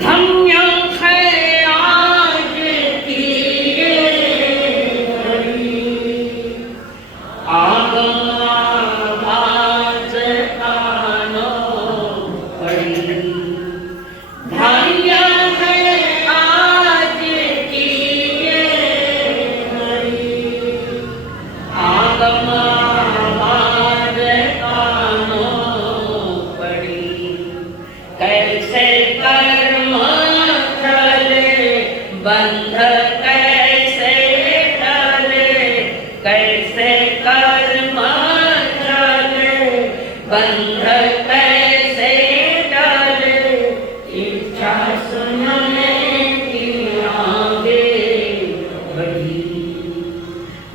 धन्य है आज की ये घड़ी, आगम आवाज कानों पड़ी। धन्य है आज की ये घड़ी, आगम आवाज कानों पड़ी। कैसे कर्म चले बंध कैसे टले, कैसे कर्म चले बंध कैसे टले। इच्छा सुनने की आगे बढ़ी,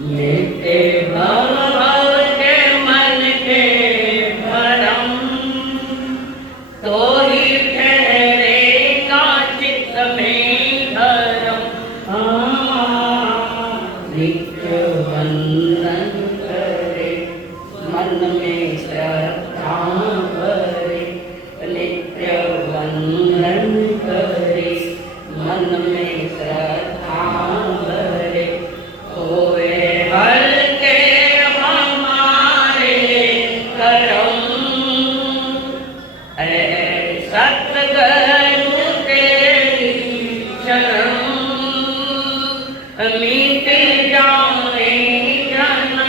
मिटे भव भव के मन के भरम। तो ही ठहरेगा चित्त में धर्म। नित्य वंदन करे मन में श्रद्धा भरे, नित्य वंदन करे मन में श्रद्धा भरे। होए हल्के हमारे करम, सतगुरु तेरी शरण। मीट जाए जन्म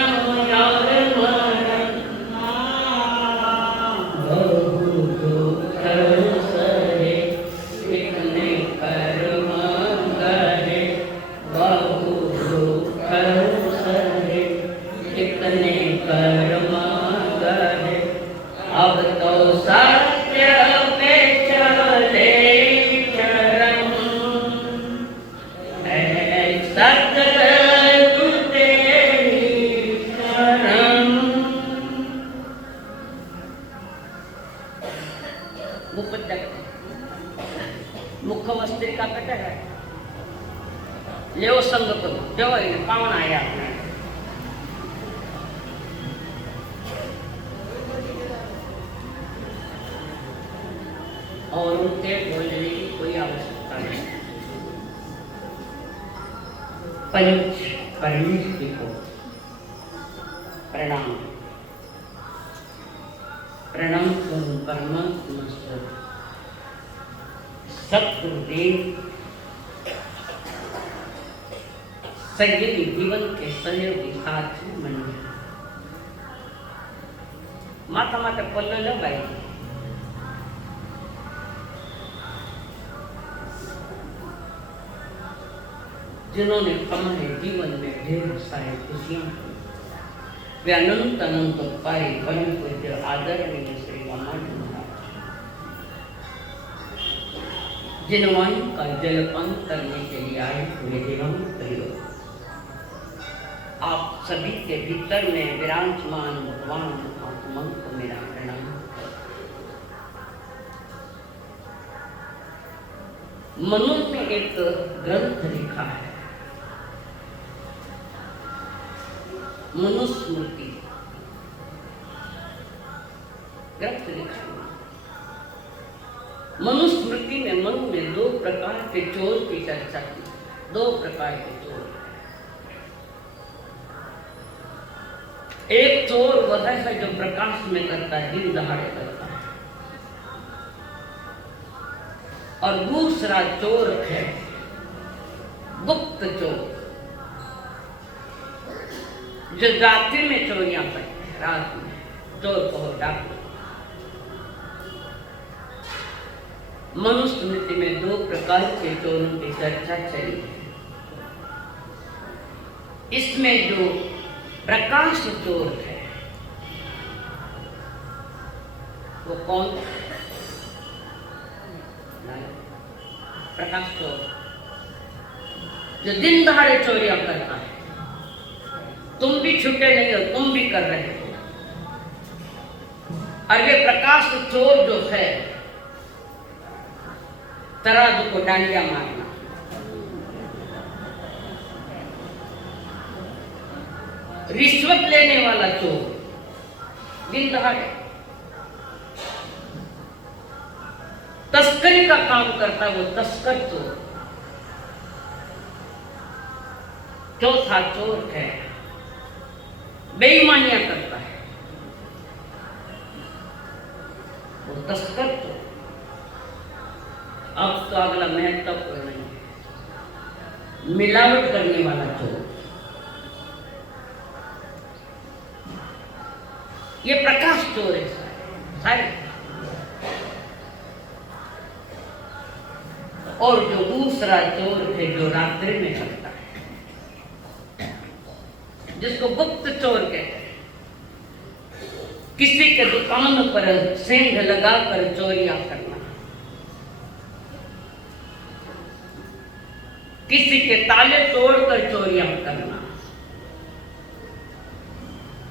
और मरण, बहु दुख सहे कितने कर्म गहे। बहु दुख सहे कितने कर्म गहे। अब तो सत्य पे चले चरण, सतगुरु तेरी शरण। मुख वस्त्रिका कटे है लेव संग करो जो पावन आया और उनके बोलने की कोई आवश्यकता नहीं। पंच परमेश्वर को प्रणाम। प्रणाम करूं परमात्मा स्वरूप सतगुरुदेव संजीवी जीवन के सहयोगी साथी मन। माथा माथे पल्लो लगाई, जिन्होंने हमारे जीवन में ढेर सारी खुशियां वे अनंत अनंत पाए। परम पूज्य आदरणीय श्री रामानंद महाराज जिनवाणी का जलपान करने के लिए आए हुए दिवंगत योग, आप सभी के भीतर में विराजमान भगवान आत्मा को मेरा प्रणाम। मनु ने एक ग्रंथ लिखा है मनुस्मृति ग्रंथ लिखा है। मनुस्मृति में मनु ने दो प्रकार के चोर की चर्चा की। दो प्रकार के चोर, एक चोर वह है जो प्रकाश में करता है, दिन दहाड़े करता है, और दूसरा चोर है गुप्त चोर जो रात्रि में चोरियां करते हैं। रात में चोर को डाकू। मनुस्मृति में दो प्रकार के चोरों की चर्चा चली है। इसमें जो प्रकाश चोर है वो कौन? प्रकाश चोर जो दिन दहाड़े चोरियां करता है। तुम भी छुटे नहीं हो, तुम भी कर रहे हो। और वे प्रकाश चोर जो है तराजू को डांडिया मारना, रिश्वत लेने वाला चोर दिन दहाड़े तस्करी का काम करता है वो तस्कर चोर। चौथा चोर है बेईमानियां करता है वो तस्कर चोर। अब तो अगला महत्वपूर्ण है मिलावट करने वाला चोर। ये प्रकाश चोर है सारे। और जो दूसरा चोर है जो रात्रि में करता है जिसको गुप्त चोर कहते हैं। किसी के दुकान पर सेंध लगाकर चोरियां करना, किसी के ताले तोड़कर चोरियां करना,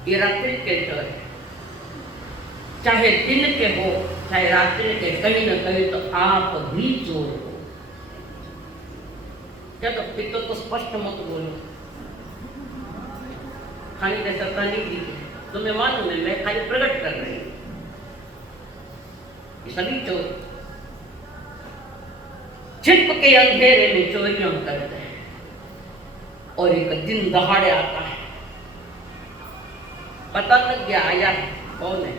ये रात्रि के चोर है। चाहे दिन के हो चाहे रात्रि के, कहीं न कहीं तो आप भी चोर हो। क्या तो स्पष्ट मत बोलो, खाली सत्ता नहीं दी तुम्हें मालूम है, मैं खाली प्रकट कर रही हूं। ये सभी चोर छिप के अंधेरे में चोरियां करते हैं और एक दिन दहाड़े आता है, पता लग गया आया है कौन है,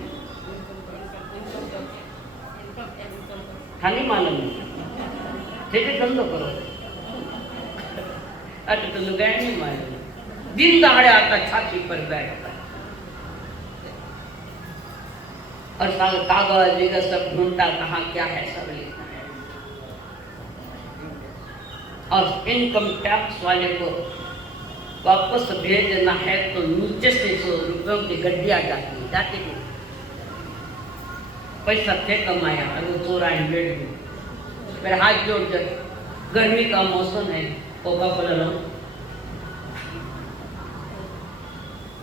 खाली मालूम ठीक है धंधो करो। अच्छा तो लुगाई नहीं मालूम, दिन दहाड़े आता छाती पर बैठता है और साल कागज वगैरह सब ढूंढता कहाँ क्या है सब लिखता है। और इनकम टैक्स वाले को वापस भेजना है तो नीचे से 100 रुपयों की गड्डी आ जाती है, जाती है पैसा थे कमाया और वो चोरा बेड में फिर हाथ जोड़ कर गर्मी का मौसम है कोका कोला लाओ,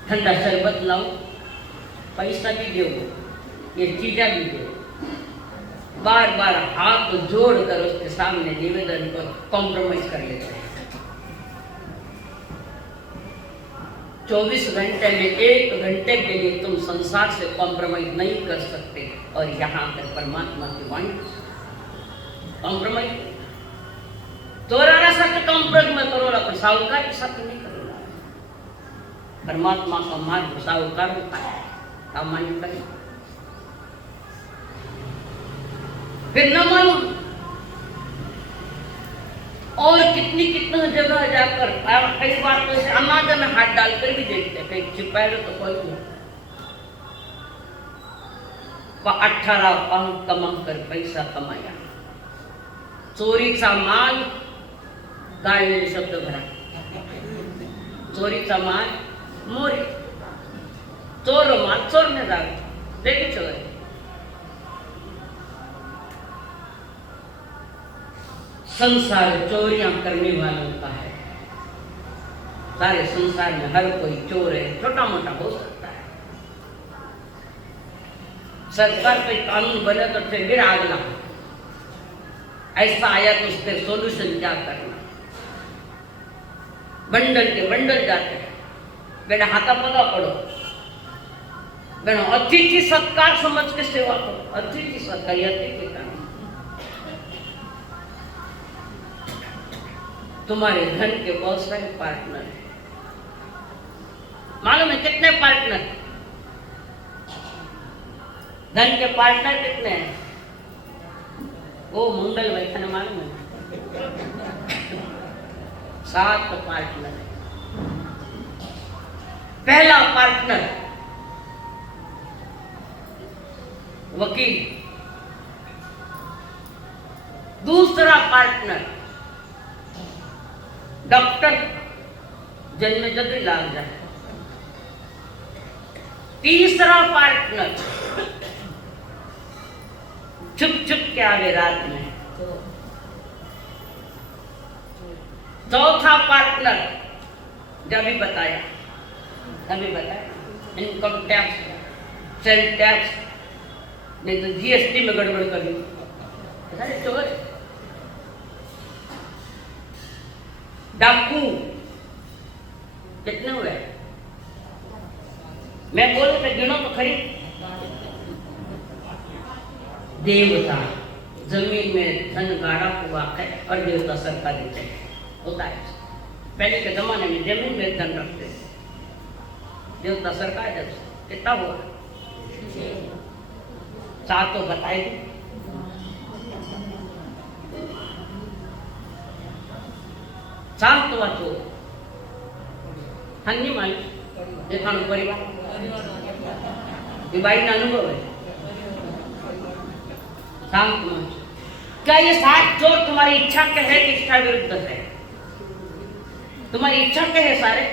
ठंडा शरबत लाओ, पैसा भी दो, ये चीजा भी दो। बार बार हाथ जोड़कर उसके सामने निवेदन को कॉम्प्रोमाइज कर लेते हैं। 24 घंटे में 1 घंटे के लिए तुम संसार से कॉम्प्रोमाइज नहीं कर सकते और यहाँ पर परमात्मा की वाणी कॉम्प्रोमाइज। तोराना साथ कॉम्प्रोमाइज में करो, पर साहूकार के साथ नहीं करो। परमात्मा का मार्ग साहूकार होता है, सामान्य करें फिर न मालूम और कितना जगह जाकर कई बार तो ऐसे अनाज में हाथ डालकर भी देखते, कहीं छिपाए तो कोई नहीं। 18 पाउंड कमा कर पैसा कमाया, चोरी का माल गाय मेरे शब्द भरा, चोरी का माल मोरी, चोर माल चोर में डाल देखिए चोर। संसार चोरियां करने वालों का है, सारे संसार में हर कोई चोर है, छोटा मोटा हो सकता है। सरकार पे कानून बने तो फिर आगला ऐसा आया तो उसके सॉल्यूशन क्या करना। बंडल के बंडल जाते हैं, बेटा हाथा पगा पड़ो, बेटा अतिथि सत्कार समझ के सेवा करो, अतिथि सत्कार अतिथि का तुम्हारे धन के बहुत सारे पार्टनर हैं, मालूम है कितने पार्टनर? धन के पार्टनर कितने हैं? वो मंगल वैखन मालूम है 7 पार्टनर है। पहला पार्टनर वकील, दूसरा पार्टनर डॉक्टर जन्म जल्दी लाग जाए, तीसरा पार्टनर छुप छुप के आवे रात में, चौथा पार्टनर जब भी बताया इनकम टैक्स, सेल टैक्स, नहीं तो जीएसटी में गड़बड़ कर दी, चोर डाकू कितने हुए? मैं बोल रहा गिनो तो खरी। देवता जमीन में धन गाड़ा हुआ है और देवता सरकार देते हैं, होता है। पहले के जमाने में जमीन में धन रखते थे, देवता सरकार देते। कितना हुआ? 7 तो बताएगी। सातवां चोर हन्नी माई देखानु परिवार ये बाई ना अनुभव है। क्या ये 7 चोर तुम्हारी इच्छा के है कि इच्छा विरुद्ध है? तुम्हारी इच्छा के है सारे?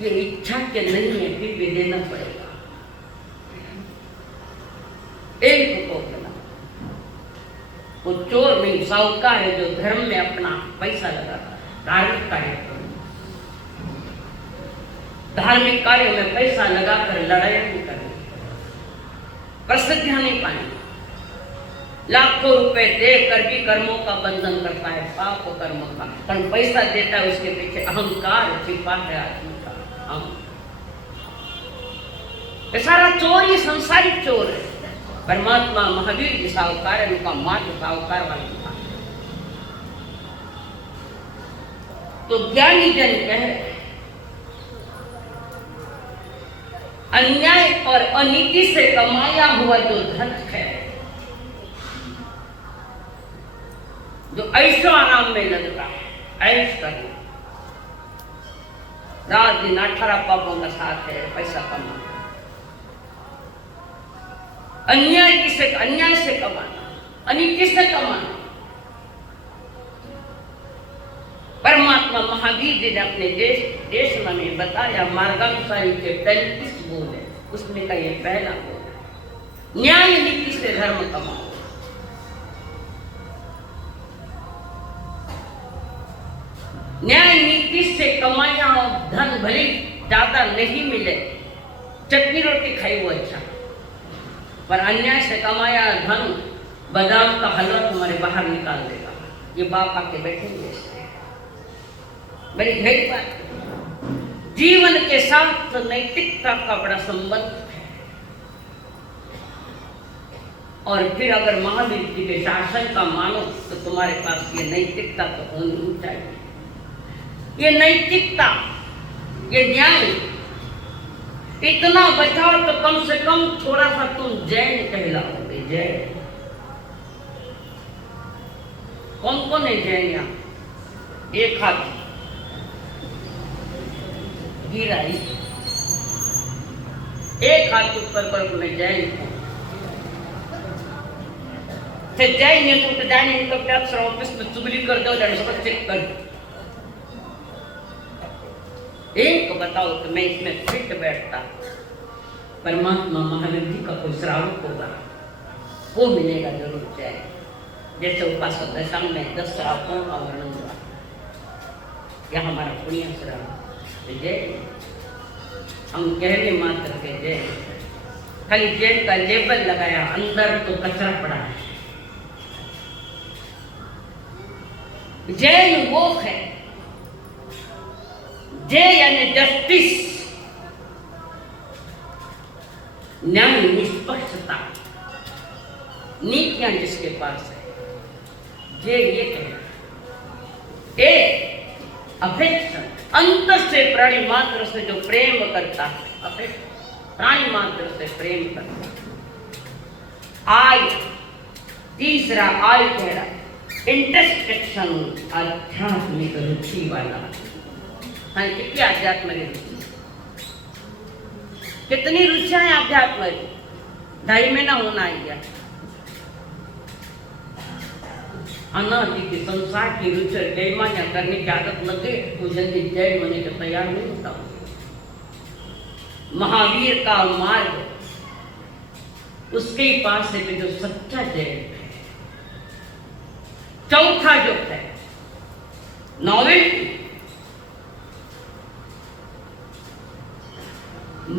ये इच्छा के नहीं है, फिर भी देना पड़ेगा। एक को देना। वो चोर नहीं, साहूकार है जो धर्म में अपना पैसा लगाता है। धार्मिक कार्य, धार्मिक कार्य में पैसा लगाकर लड़ाई नहीं करनी, प्रसिद्धियां नहीं पानी। लाखों रुपए देकर भी कर्मों का बंधन करता है, पाप कर्मों का। पर पैसा देता है, उसके पीछे अहंकार छिपा है आदमी का। ये सारा चोर ही संसारिक चोर है। परमात्मा महावीर जी साहूकार है, उनका मार्ग साहूकार वाला था। तो ज्ञानी जन कह अन्याय और अनीति से कमाया हुआ जो धन है, जो ऐशो आराम में लगता है, ऐश करना, रात दिन 18 पापों का साथ है, पैसा कमाना। अन्याय से कमाना, अनीति से कमाना। परमात्मा महावीर जी ने अपने देश में बताया, मार्गानुसारी के 35 बोल है, उसमें का ये पहला बोल है, न्याय नीति से धर्म कमाओ। न्याय नीति से कमाया धन भले ज्यादा नहीं मिले, चटनी रोटी खाई वो अच्छा, पर अन्याय से कमाया धन बादाम का हलवा तुम्हारे बाहर निकाल देगा। ये बाप आके बैठेंगे, बड़ी गहरी बात। जीवन के साथ नैतिकता का बड़ा संबंध है। और फिर अगर महावीर जी के शासन का मानो तो तुम्हारे पास ये नैतिकता तो होनी चाहिए। ये नैतिकता, ये न्याय, इतना बचाओ तो कम से कम थोड़ा सा तुम जैन कहलाओगे। जैन कौन कौन है जैन? यहाँ एक हाथ गिरा, एक हाथ ऊपर कर, मैं जैन हूं। जैन है तो जाने इनकम टैक्स ऑफिस में चुगली कर दो, सब चेक कर। एक बताओ तो मैं इसमें फिट बैठता। परमात्मा महावीर जी का कोई श्रावक होगा, वो मिलेगा जरूर जैन। जैसे उपासक दशा में 10 श्रावकों का वर्णन हुआ, यह हमारा पुण्य श्रावक जय। हम कहने मात्र के जय, खाली जैन का लेबल लगाया, अंदर तो कचरा पड़ा है। जैन वो है, जय यानी जस्टिस, न्याय, निष्पक्षता, नीतियां जिसके पास है। जय ये कहना। ए अफेक्शन, अंतर से प्राणी मात्र से जो प्रेम करता है, अफेक्शन, प्राणी मात्र से प्रेम करता है। आई, तीसरा आई कह रहा, इंटरसेक्शन, आध्यात्मिक रुचि वाला। हाँ, कितनी आध्यात्म रुचि, कितनी रुचियां हैं आध्यात्म की? 2.5 महीना होना ही है। अनादि के संसार की रुचि जयमान्या करने की आदत लगे तो जल्दी जय होने के तैयार नहीं होता। महावीर का मार्ग, उसके पास है जो सच्चा जय है। चौथा जो है नॉवेल्टी,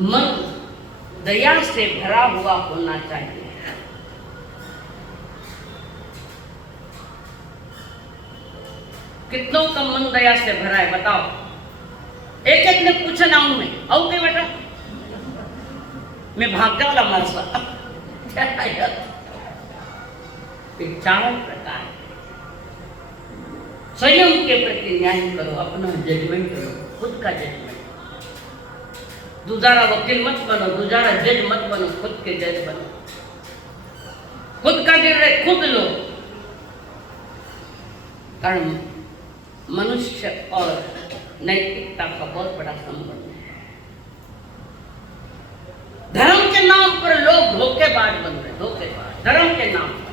मन दया से भरा हुआ होना चाहिए। कितनों का मन दया से भरा है बताओ? एक एक ने पूछा ना, मैं आओ के बेटा, मैं भागने वाला मरसा चार प्रकार स्वयं के प्रति न्याय करो, अपना जजमेंट करो, खुद का जजमेंट। दूसरा वकील मत बनो, दूसरा जज मत बनो, खुद के जज बनो। खुद का निर्णय खुद लो, कारण मनुष्य और नैतिकता का बहुत बड़ा संबंध है। धर्म के नाम पर लोग धोखेबाज बन रहे, धोखेबाज धर्म के नाम पर।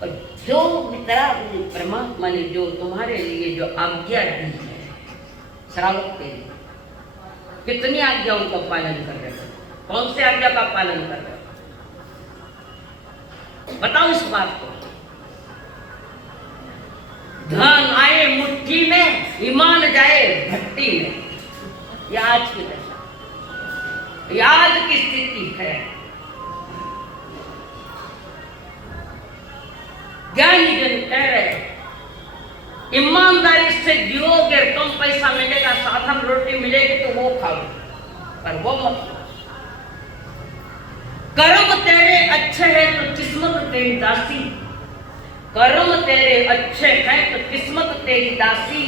और जो तेरा परमात्मा ने जो तुम्हारे लिए जो आज्ञा दी है श्रावक के लिए, कितनी आज्ञाओं का पालन कर रहे हो? कौन से आज्ञा का पालन कर रहे हो? बताओ इस बात को। धन आए मुट्ठी में, ईमान जाए भट्टी में। ये आज की दशा, ये आज की स्थिति है। ज्ञानी जन कह रहे ईमानदारी से जियोगे, कम पैसा मिलेगा, साधन रोटी मिलेगी तो वो खाओ, पर वो मत खाओ। कर्म तेरे अच्छे हैं तो किस्मत तेरी दासी, कर्म तेरे अच्छे हैं तो किस्मत तेरी दासी।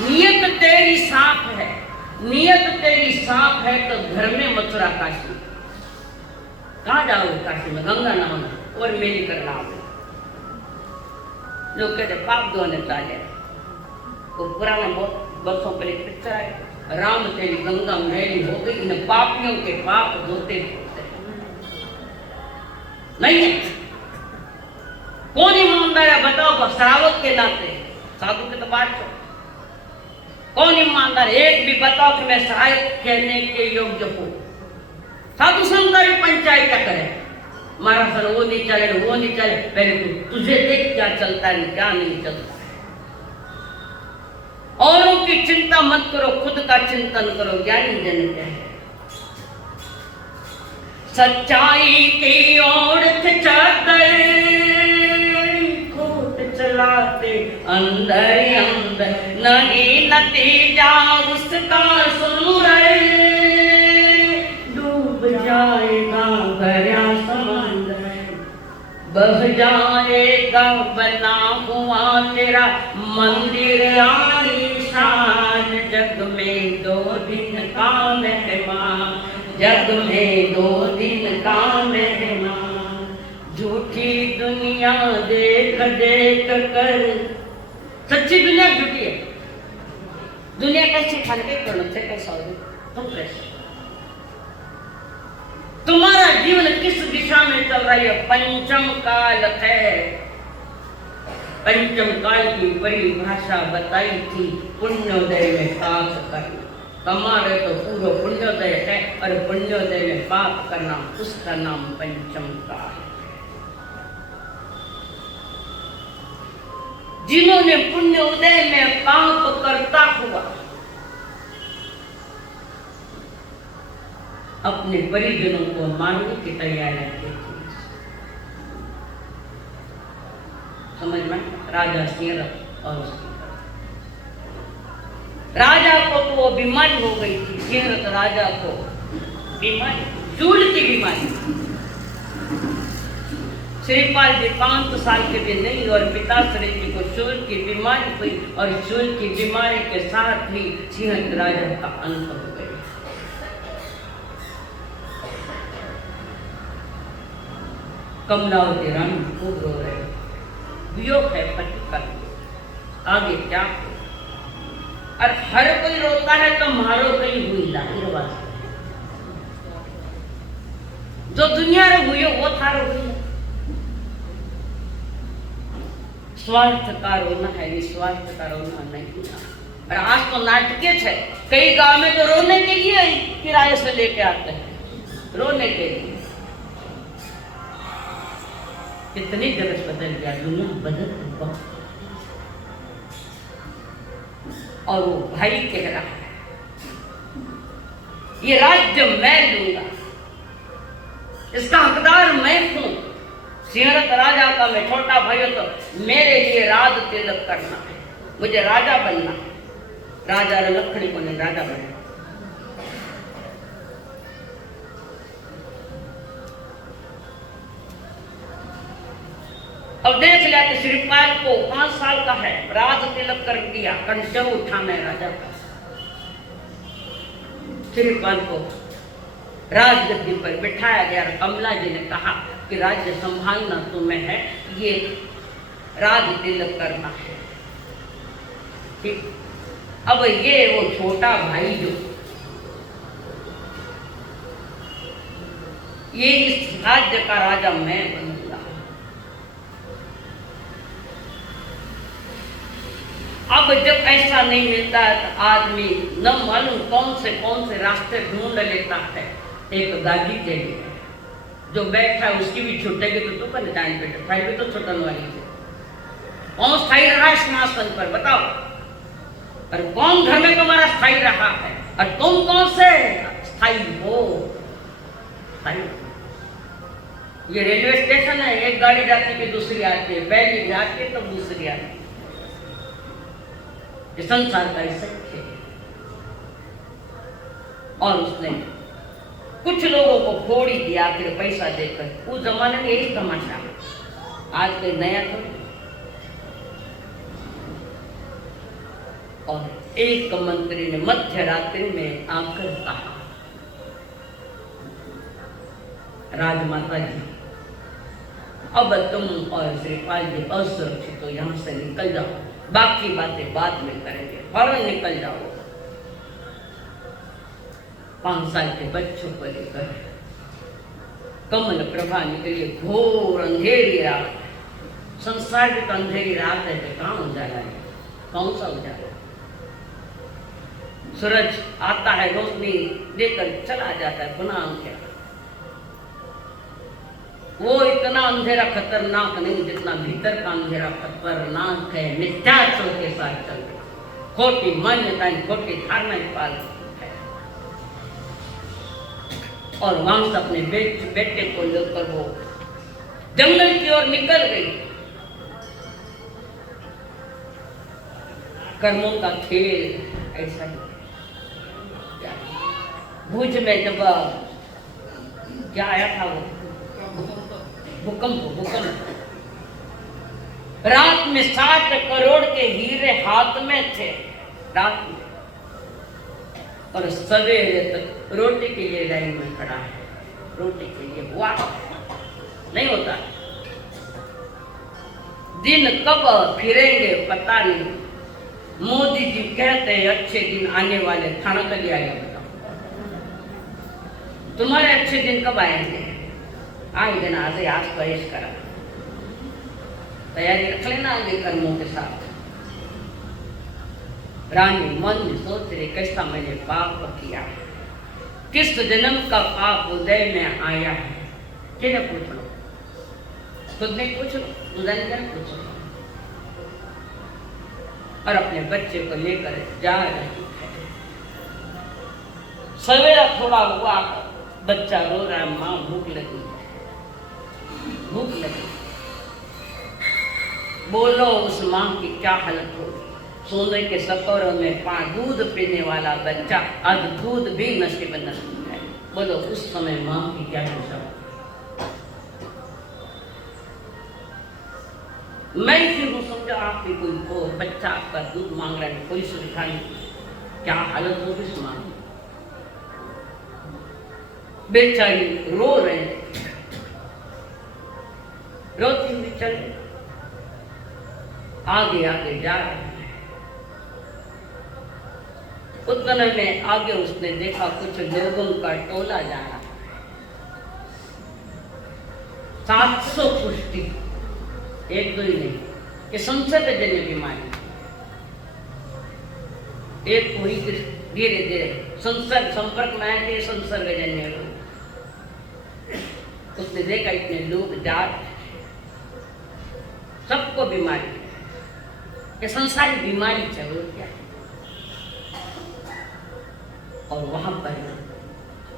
नियत तेरी साफ है, नियत तेरी साफ है तो घर में मथुरा काशी। कहाँ जाओगे काशी में? गंगा नहाना और मेरी करना होगा। लोग कहते पाप धोने चाहे, वो पुराना बहुत वर्षों पहले पिक्चर है, राम तेरी गंगा मैली हो गई, इन पापियों के पाप धोते धोते। नहीं है। कौन ईमानदार है बताओ? श्रावक के नाते, साधु के तो बात छो। कौन ईमानदार? एक भी बताओ कि मैं सहायक कहने के योग्य हूं। साधु संत की पंचायत क्या करे? महाराज सर वो नहीं चले, वो नहीं चले, पहले तुझे देख क्या चलता है क्या नहीं चलता है। औरों की चिंता मत करो, खुद का चिंतन करो। ज्ञानी जन कहे सच्चाई की ओर चादर खोट चलाते अंदर अंदर, नहीं नतीजा उसका सुन रहे, डूब जाएगा भरा समंदर, बह जाएगा बना हुआ तेरा मंदिर आलीशान। जग में 2 दिन का मेहमान, जग में 2 दिन का मेहमान। झूठी दुनिया देख देख कर, सच्ची दुनिया झूठी है। दुनिया कैसी खाने के करोड़ से कैसा हो तुम कैसे? तुम्हारा जीवन किस दिशा में चल रही है? पंचम काल है। पंचम काल की परिभाषा बताई थी, पुण्योदय में पाप करना। कमा रहे तो पूरा पुण्योदय है, और पुण्योदय में पाप करना, उसका नाम पंचम काल है। जिन्होंने पुण्योदय में पाप करता हुआ अपने परिजनों को मारने की तैयारी की थी, समझ में? राजा सिंह और उसकी राजा को तो वो बीमारी हो गई थी, सिंहरथ राजा को बीमारी, चूल की बीमारी। श्रीपाल जी 5 साल के भी नहीं, और पिताश्री जी को चूल की बीमारी हुई, और चूल की बीमारी के साथ ही सिंहरथ राजा का अंत हो गया। कमलावती रानी खूब रो रहे, वियोग है पति का, आगे क्या? और हर कोई रोता है तो मारो कहीं हुई लाहिर, जो दुनिया रे हुई वो थारो हुई। स्वार्थ का रोना है, निस्वार्थ का रोना नहीं है। और आज तो नाटकीय है, कई गांव में तो रोने के लिए किराए से लेके आते हैं, रोने के लिए। कितनी जगह बदल गया, दुनिया बदल गई। और वो भाई कह रहा है ये राज्य मैं लूंगा, इसका हकदार मैं हूं। सिंहरथ राजा का मैं छोटा भाई हूं, तो मेरे लिए राज तिलक करना है, मुझे राजा बनना है। राजा लखनी को नहीं राजा बना। अब देख लिया कि श्रीपाल को 5 साल का है, राज तिलक कर दिया, कंचन उठाना है राजा का। श्रीपाल को राजगद्दी पर बिठाया गया। कमला जी ने कहा कि राज्य संभालना तुम्हें है, ये राज तिलक करना है, ठीक। अब ये वो छोटा भाई जो ये इस राज्य का राजा मैं बनूंगा। अब जब ऐसा नहीं मिलता है तो आदमी न मालूम कौन से रास्ते ढूंढ लेता है। एक गाड़ी के लिए जो बैठा है उसकी भी छूटेगी तो तू कर जाए बेटे, भाई भी तो छुटन वाली है। कौन स्थायी रहा है सिंहासन पर बताओ, और कौन घर में तुम्हारा स्थायी रहा है, और तुम कौन से स्थायी हो। ये रेलवे स्टेशन है, एक गाड़ी जाती है दूसरी आती है, पहली जाती है तो दूसरी आती है। ये संसार का सत्य है। और उसने कुछ लोगों को फोड़ ही दिया फिर पैसा देकर। उस जमाने में यही तमाशा, आज कोई नया थोड़ी। और एक मंत्री ने मध्य रात्रि में आकर कहा, राजमाता जी अब तुम और श्रीपाल जी असुरक्षित हो, यहां से निकल जाओ, बाकी बातें बाद में करेंगे, फौरन निकल जाओ। 5 साल के बच्चों को लेकर कमल प्रभा निकली। घोर अंधेरी रात, संसार की तो अंधेरी रात है तो कहाँ उजाला है, कौन सा उजाला। सूरज आता है, रोशनी देकर चला जाता है, पुनः अंधेरा। वो इतना अंधेरा खतरनाक नहीं जितना भीतर का अंधेरा खतरनाक है। मिथ्यात्व के साथ चल रही, खोटी मान्यताएं, खोटी धारणाएं पाल है। और वहां से अपने बेटे को लेकर वो जंगल की ओर निकल गई। कर्मों का खेल ऐसा ही। भुज में जब क्या आया था वो भूकंप, रात में 7 करोड़ के हीरे हाथ में थे रात में, और सवेरे तक रोटी के लिए लाइन में खड़ा है। रोटी के लिए हुआ नहीं होता, दिन कब फिरेंगे पता नहीं। मोदी जी कहते हैं अच्छे दिन आने वाले, खाना कभी आएगा बताओ, तुम्हारे अच्छे दिन कब आएंगे। आएंगे ना, आज तो ऐश करा, तैयारी रख लेना आगे कर्मों के साथ। रानी मन में सोच रही कैसा मैंने पाप किया, किस जन्म का पाप उदय में आया है। किन्हें पूछ लो, खुद नहीं पूछ लो, उदय ने पूछ लो। और अपने बच्चे को लेकर जा रही है। सवेरा थोड़ा हुआ, बच्चा रो रहा है, माँ भूख लगी, भूख लगी। बोलो उस माँ की क्या हालत होगी। सोने के सकोरों में दूध पीने वाला बच्चा आज दूध भी नसीब नहीं है। बोलो उस समय माँ की क्या दशा। मैं फिर समझा आपकी कोई बच्चा आपका दूध मांग रहा है, कोई सुविधा नहीं, क्या हालत होगी उस माँ की। बेचारी रो रहे, रोती हुई चल आगे आगे जा रहे हैं। उतने में आगे उसने देखा कुछ लोगों का टोला जा रहा, 700 पुष्टि, एक दो ही नहीं, ये संसर्गजन्य बीमारी। एक पूरी धीरे धीरे संपर्क में आए, संसर्गजन्य रोग। उसने देखा इतने लोग जा रहे, सबको बीमारी, ये संसारी बीमारी जरूर क्या है। और वहां पर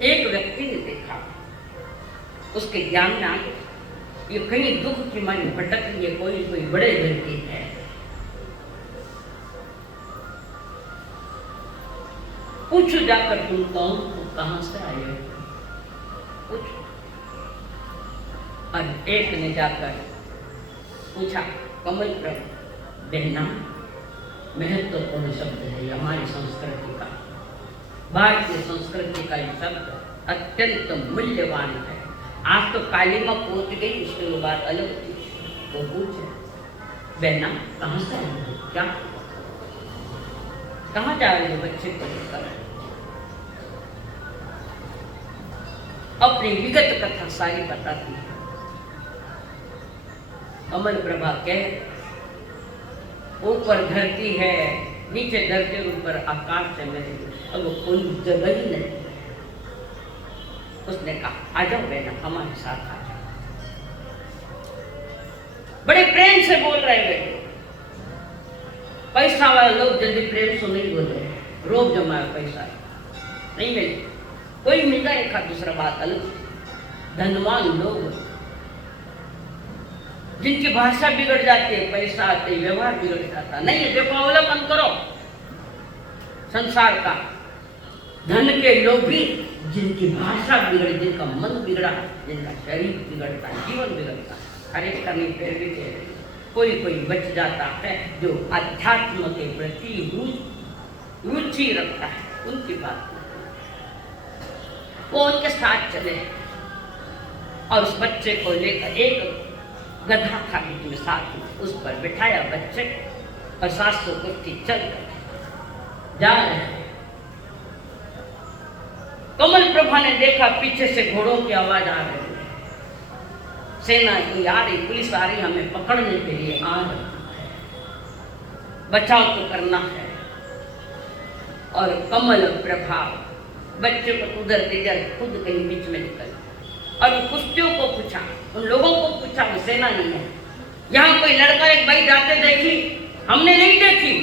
एक व्यक्ति ने देखा, उसके ज्ञान में आ गया, ये कहीं दुख की मारी भटक रही है, कोई बड़े घर की है। पूछो जाकर तुम कौन हो, कहां से आए हो, पूछो। और एक ने जाकर पूछा, कमल प्रभु बहना, महत्वपूर्ण शब्द है ये हमारी संस्कृति का, भारतीय संस्कृति का ये शब्द अत्यंत मूल्यवान है। आज तो कालीमा पहुंच गई, उसके बाद अलग थी। वो पूछे, बहना कहाँ से आई हो, क्या कहाँ जा रही हो बच्चे को लेकर? अपनी विगत कथा सारी बताती है। कमल प्रभा कह, ऊपर धरती है, नीचे धरती, ऊपर आकाश है मेरे, अब कोई जगह ही नहीं। उसने कहा, आ जाओ बहना, हमारे साथ आ जाओ। बड़े प्रेम से बोल रहे बेटे। पैसा वाले लोग जल्दी प्रेम से नहीं बोल रहे, रोब जमा पैसा नहीं मिले, कोई मिलता एक दूसरा बात अलग। धनवान लोग जिनकी भाषा बिगड़ जाती है, पैसा आते व्यवहार बिगड़ जाता नहीं है। देखो अवलोकन करो संसार का, धन के लोग भी जिनकी भाषा बिगड़ी, जिनका मन बिगड़ा, जिनका शरीर बिगड़ता, जीवन बिगड़ता, हर एक का नहीं पैर भी दे। कोई कोई बच जाता है जो अध्यात्म के प्रति रुचि रखता है, उनकी बात वो उनके साथ चले। और उस बच्चे को लेकर एक गधा था बीच में, साथ में उस पर बिठाया बच्चे को, और 700 कुश्ती चल जा रहे हैं। कमल प्रभा ने देखा पीछे से घोड़ों की आवाज आ रही है, सेना कोई आ रही, पुलिस आ रही, हमें पकड़ने के लिए आ रही, बचाव तो करना है। और कमल प्रभा बच्चे को उधर इधर खुद कहीं बीच में निकल, और उन कुश्तियों को पूछा, उन लोगों को पूछा, वो सेना नहीं है, यहाँ कोई लड़का एक भाई जाते देखी? हमने नहीं देखी,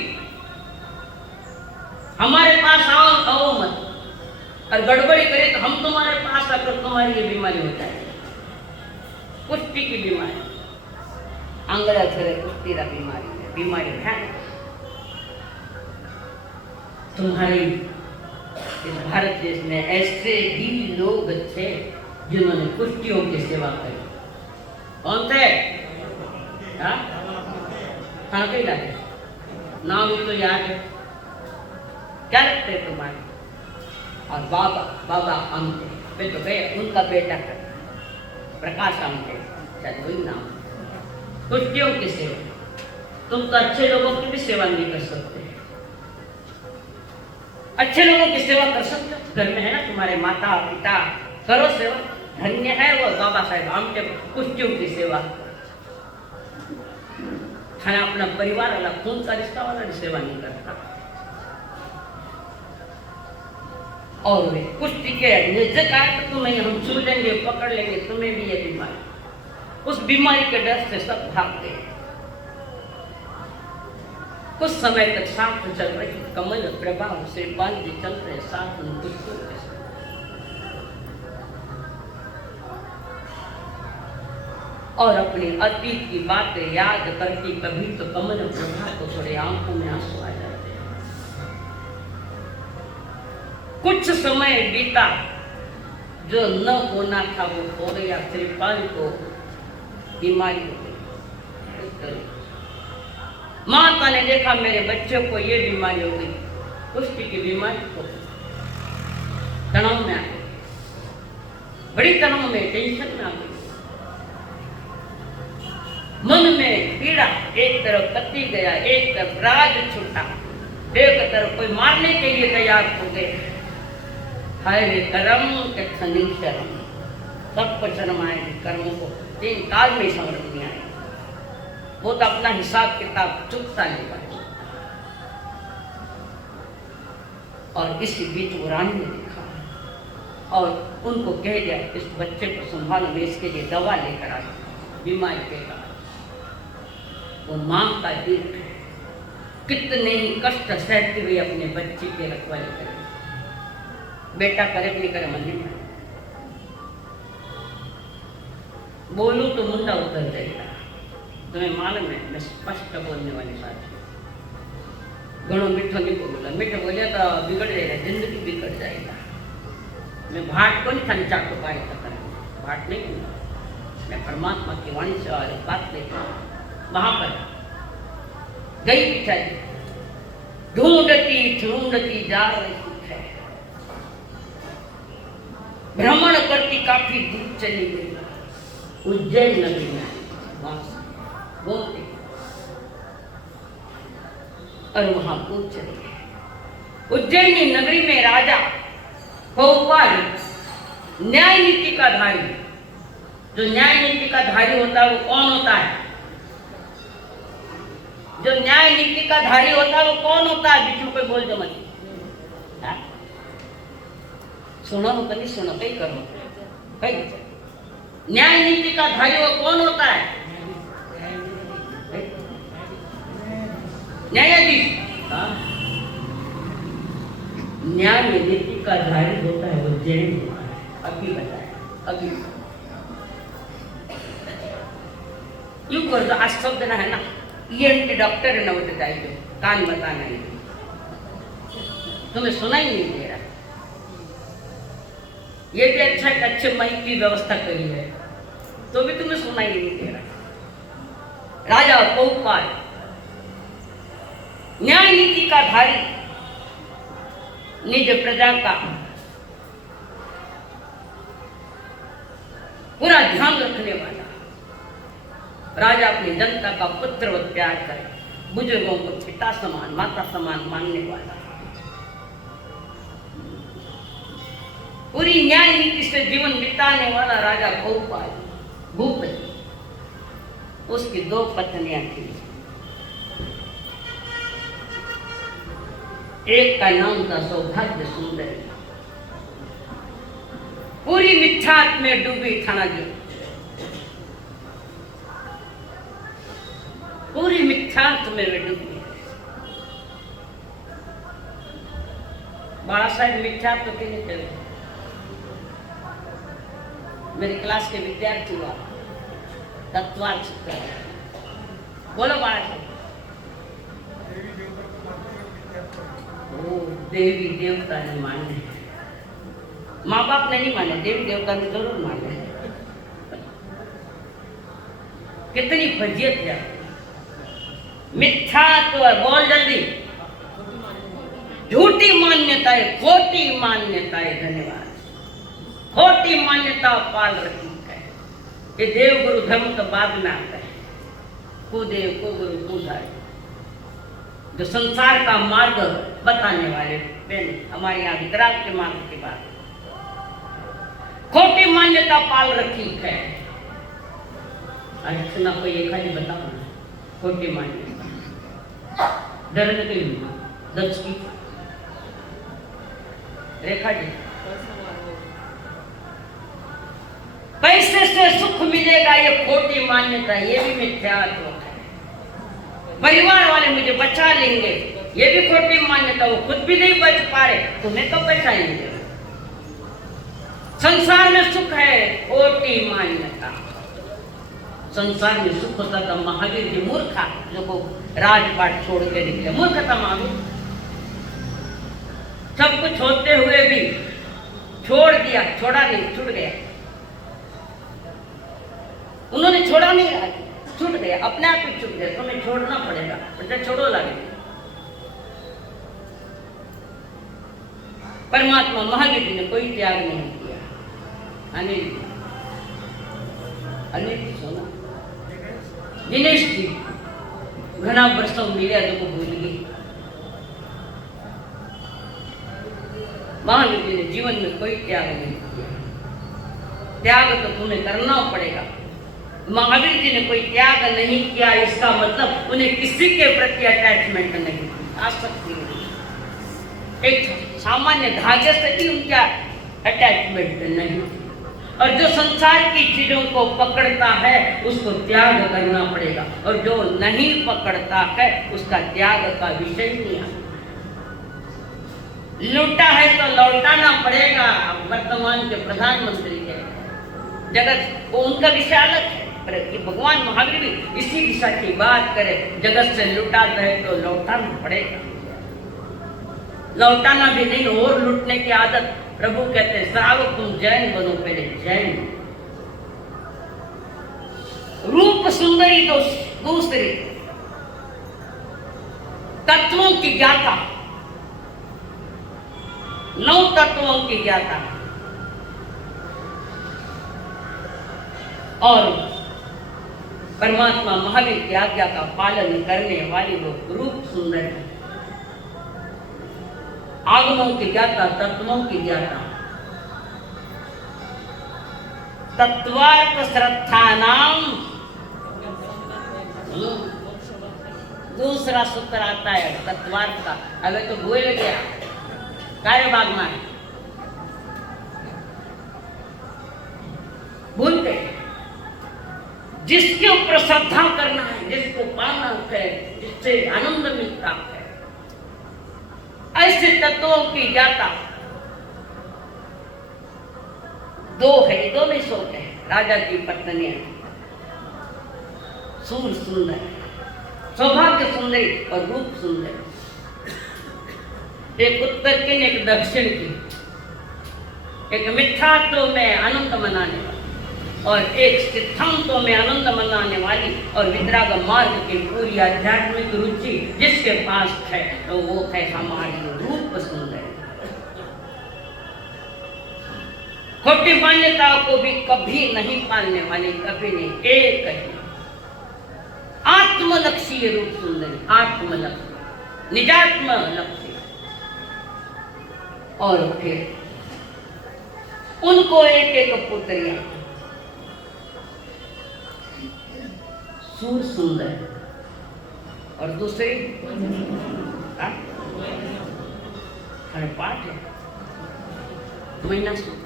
हमारे पास आओ, आओ मत, और गड़बड़ी करे तो हम तुम्हारे पास आकर तुम्हारी ये बीमारी हो जाए, कुश्ती की बीमारी, आंगड़ा छरे कुश्ती का बीमारी है, बीमारी है। तुम्हारे इस भारत देश में ऐसे भी लोग थे जिन्होंने कुश्तियों की सेवा करी। कौन थे? कहाँ के इलाके? नाम तो याद है, क्या लगते हैं तुम्हारे? और बाबा आमटे, वे तो गए, उनका बेटा है प्रकाश आमटे, शायद वही नाम। कुश्तियों की सेवा, तुम तो अच्छे लोगों की भी सेवा नहीं कर सकते, अच्छे लोगों की सेवा कर सकते हो, घर में है ना तुम्हारे माता पिता, करो सेवा, धन्य है वो बाबा साहेब आमटे कुश्तियों की सेवा। खाना अपना परिवार वाला, खून का रिश्ता वाला सेवा नहीं करता। और वे कुश्ती के निर्जक आए तो तुम्हें हम छू लेंगे, पकड़ लेंगे, तुम्हें भी ये बीमारी, उस बीमारी के डर से सब भाग गए। कुछ समय तक साथ चल रही कमल प्रभा से बांध चल रहे साथ उन कुश्तियों के साथ। और अपनी अतीत की बातें याद करती कभी तो कमल प्रभा को थोड़े आंखों में आंसू आ जाते हैं। कुछ समय बीता, जो न होना था वो हो गया। श्रीपाल को बीमारी हो गई, माता ने देखा मेरे बच्चे को ये बीमारी हो गई, कुश्ती की बीमारी को तनाव में आ गई, बड़ी तनाव में, टेंशन में आ गई, मन में पीड़ा, एक तरफ पति गया, एक तरफ राज छूटा, एक तरफ कोई मारने के लिए तैयार हो गए। हाय रे कर्म के शर्म, सबको शर्म आएगी कर्मों को, 3 काल में समझ नहीं आएगी। वो तो अपना हिसाब किताब चुकता नहीं पाए। और इसी बीच वो रानी ने देखा और उनको कह दिया, इस बच्चे को संभालो, मैं इसके लिए दवा लेकर आई, बीमारी के कारण। वो मां का दिल कितने ही कष्ट सहते हुए अपने बच्चे की रखवाली करे, बेटा करे नहीं करे मंदिर में। बोलूं तो मुंडा उतर जाएगा, तुम्हें मालूम है मैं स्पष्ट बोलने वाली बात है। घणो मीठो नहीं बोला, मीठो बोलिया तो बिगड़ जाएगा, जिंदगी बिगड़ जाएगा। मैं भाट को नहीं खंचा को पाए तक भाट नहीं, मैं परमात्मा की वाणी से बात लेकर वहां पर गई पिताजी, ढूंढती ढूंढती जा रही है, भ्रमण करती काफी दूर चली गई, उज्जैन नगरी में वहां से घूमती और वहां पूछ चली गई। उज्जैनी नगरी में राजा भोपाल न्याय नीति का धारी, जो न्याय नीति का धारी होता है वो कौन होता है? जो न्याय नीति का धारी होता है वो कौन होता है? बीच में कोई बोल जो मत, सुनो कभी सुनो कहीं करो कहीं। न्याय नीति का धारी वो कौन होता है? न्यायाधीश। न्याय नीति का धारी होता है वो जैन होता है। अभी बताए अभी यूं कर दो, आज शब्द ना है ना, ENT डॉक्टर है ना, वो बताइए कान बताना ही तुम्हें सुना ही नहीं दे रहा। ये भी अच्छा एक अच्छे माइक की व्यवस्था करी है तो भी तुम्हें सुना ही नहीं दे रहा। राजा भोपाल न्याय नीति का धारी, निज प्रजा का पूरा ध्यान रखने वाला राजा अपनी जनता का पुत्र व प्यार करे, बुजुर्गों को पिता समान माता समान मानने वाला, पूरी न्याय नीति से जीवन बिताने वाला राजा भोपाल भूपति। उसकी 2 पत्नियां थी, एक का नाम था सौभाग्य सुंदरी, पूरी मिथ्यात्व में डूबी थाना जो, पूरी मिथ्यात्व में वे डूबी है। बाबा साहब मिथ्यात्व के नहीं थे, मेरी क्लास के विद्यार्थी हुआ तत्वार्थ चित्र बोलो बात। देवी देवता ने माने, माँ बाप ने नहीं माने, देवी देवता ने जरूर माने। कितनी फजीयत है, मिथ्यात्व, बोल जल्दी, झूठी मान्यताएं, खोटी मान्यताएं, धन्यवाद, खोटी मान्यता पाल रखी है। ये देव गुरु धर्म तो बाद में आता है, कुदेव को गुरु कुधारे, जो संसार का मार्ग बताने वाले बहन हमारे यहाँ वितराग के मार्ग के बाद खोटी मान्यता पाल रखी है। सुना कोई एक खाली बताओ ना, खोटी मान्यता डरने के लिए दस की रेखा जी, पैसे से सुख मिलेगा ये खोटी मान्यता, ये भी मिथ्यात्व है। परिवार वाले मुझे बचा लेंगे, ये भी खोटी मान्यता, वो खुद भी नहीं बच पा रहे, तुम्हें कब बचाएंगे? संसार में सुख है, खोटी मान्यता। संसार में सुख होता था, महावीर जी मूर्खा जो को राजपाट छोड़ के निकले, मूर्ख था महावीर। सब कुछ होते हुए भी छोड़ दिया, छोड़ा नहीं, छूट गया। उन्होंने छोड़ा नहीं, रहा छूट गया, अपने आप ही छूट गया। तुम्हें छोड़ना पड़ेगा, बेटा छोड़ो लगे। परमात्मा महावीर जी ने कोई त्याग नहीं किया। अनिल अनिल सोना दिनेश जी घना वर्षों मिले तो को भूल गई। महावीर जी ने जीवन में कोई त्याग नहीं किया। त्याग तो तुम्हें करना पड़ेगा। महावीर जी ने कोई त्याग नहीं किया, इसका मतलब उन्हें किसी के प्रति अटैचमेंट नहीं, आसक्ति नहीं। एक सामान्य धागे से भी उनका अटैचमेंट नहीं। और जो संसार की चीजों को पकड़ता है उसको त्याग करना पड़ेगा, और जो नहीं पकड़ता है उसका त्याग का विषय नहीं है। लूटा है तो लौटाना पड़ेगा। वर्तमान के प्रधानमंत्री है जगत, वो उनका विषय अलग है, पर ये भगवान महावीर भी इसी दिशा की बात करे। जगत से लुटाता है तो लौटाना पड़ेगा। लौटाना भी नहीं और लूटने की आदत। प्रभु कहते हैं श्रावक तुम जैन बनो, पहले जैन। रूप सुंदरी तो दूसरी तत्वों की ज्ञाता, 9 तत्वों की ज्ञाता, और परमात्मा महावीर की आज्ञा का पालन करने वाली वो रूप सुंदर है। आगमों की ज्ञाता, तत्वों की ज्ञाता, तत्वार्थ श्रद्धा नाम। दूसरा सूत्र आता है तत्वार्थ का, अबे तो भूल गया कार्य भाग में भूल गए। जिसके ऊपर श्रद्धा करना है, जिसको पाना है, जिससे आनंद मिलता है, ऐसे तत्वों की ज्ञाता 2 है, 2 नहीं सोते हैं। राजा की पत्नी सूर सुंदर, सौभाग्य सुंदरी और रूप सुंदर, एक उत्तर की एक दक्षिण की, एक मिथ्यात्व में आनंद मनाने वाली और एक सिद्धांतों में आनंद मनाने वाली और वितराग मार्ग की पूरी आध्यात्मिक रुचि जिसके पास है तो वो है हमारी रूप सुंदर। खोटी मान्यताओं को भी कभी नहीं पालने वाली, कभी नहीं, एक ही आत्मलक्षी रूप सुंदरी, आत्मलक्षी, निजात्मलक्षी। और फिर उनको एक एक पुत्रियां, सूर सुंदर और दूसरी हर पाठ है मैना सुंदर।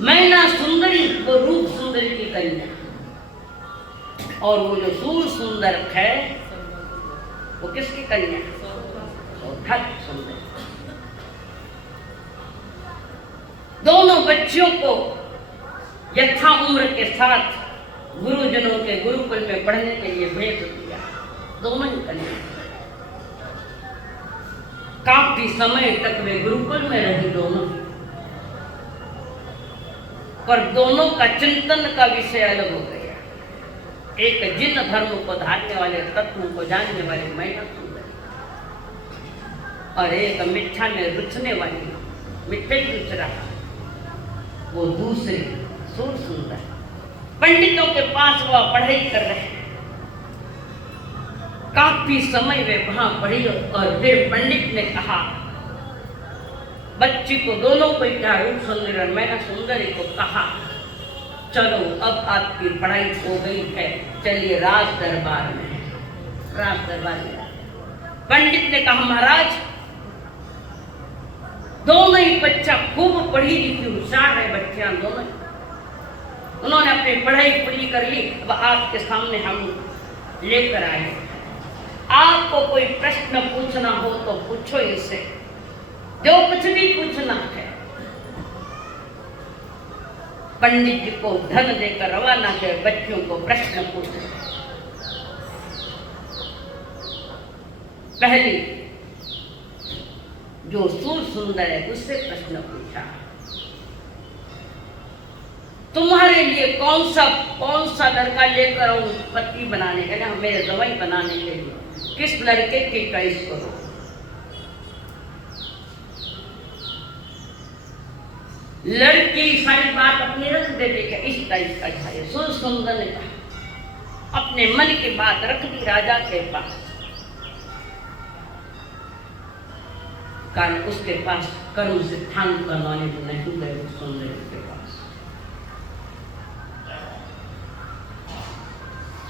मैना सुंदरी वो रूप सुंदरी की कन्या, और वो जो सूर सुंदर है वो किसकी कन्या? सौभाग्य सुंदर। दोनों बच्चियों को यथा उम्र के साथ गुरुजनों के गुरुकुल में पढ़ने के लिए भेज दिया। दोनों ही कन्या, काफी समय तक वे गुरुकुल में रही दोनों, पर दोनों का चिंतन का विषय अलग हो गया। एक जिन धर्म को धारने वाले, तत्वों को जानने वाले मैना सुंदर, और एक मिथ्या में रुचने वाली, मिथ्या रुच रहा वो दूसरी सूर सुंदर। पंडितों के पास वह पढ़ाई कर रहे हैं, काफी समय वे वहां पढ़ी, और फिर पंडित ने कहा बच्ची को, दोनों को क्या रूप सुंदर और मैना सुंदरी को कहा चलो अब आपकी पढ़ाई हो गई है, चलिए राज दरबार में। राज दरबार में पंडित ने कहा महाराज दोनों ही बच्चा खूब पढ़ी लिखी होशियार है, बच्चियां दोनों, उन्होंने अपनी पढ़ाई पूरी कर ली, अब आपके सामने हम लेकर आए। आपको कोई प्रश्न पूछना हो तो पूछो इनसे, जो कुछ भी पूछना है। पंडित जी को धन देकर रवाना किया, बच्चों को प्रश्न पूछे। पहली जो सूर सुंदर है उससे प्रश्न पूछा, तुम्हारे लिए कौन सा लड़का लेकर आऊं पति बनाने के लिए, मेरे जवाई बनाने के लिए किस लड़के की चॉइस करो? लड़की सारी बात अपनी रख देती क्या इस टाइप का है। सूर सुंदर ने कहा, अपने मन की बात रख दी राजा के पास, कारण उसके पास कर्म सिद्धांत का नॉलेज नहीं गए सुंदर के पास।